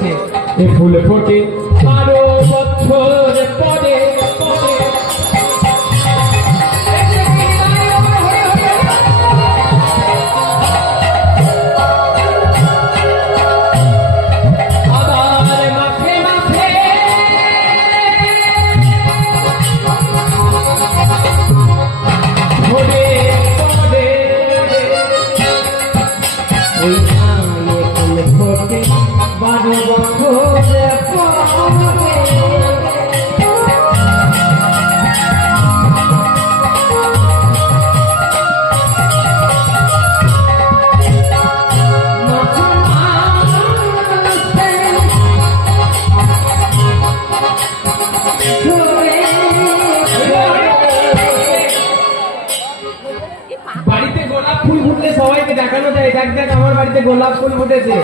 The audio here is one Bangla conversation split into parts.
যাচ্ছে। এ ফুল ফোটে 12 বছর পরে পরে। আবার মাঠে মাঠে ঘুরে পড়ে। ওই আয়ে ফুল ফোটে 12 বছর পরে। বাড়িতে গোলাপ ফুল ফুটলে সবাইকে দেখানো যায়, দেখ দেখ আমার বাড়িতে গোলাপ ফুল ফুটেছে।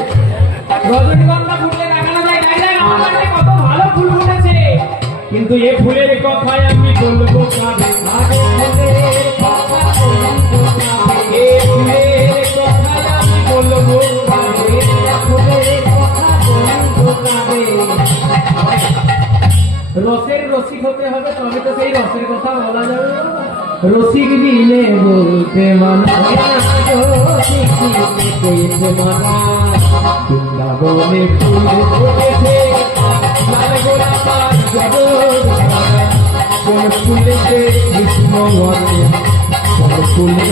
রজনীগন্ধা ফুটলে দেখানো যায়, দেখ দেখ আমার বাড়িতে কত ভালো ফুল ফুটেছে। কিন্তু এ ফুলের কথায় আমি বলবো কারে কারে ফুলের কথা বলবো কারে। এ ফুলের কথায় আমি বলবো কারে ফুলের কথা বলবো কারে। রসের রসিক হতে হবে, তবে তো সেই রসের কথা বলা যাবে। রসিক দিলে বলতে মানা, রসিক দিলে কইতে মানা। বৃন্দাবনে ফুল ফুটেছে লাল গোলাপ আর জগৎ। কোন ফুলেতে কৃষ্ণ বলে, কোন ফুলে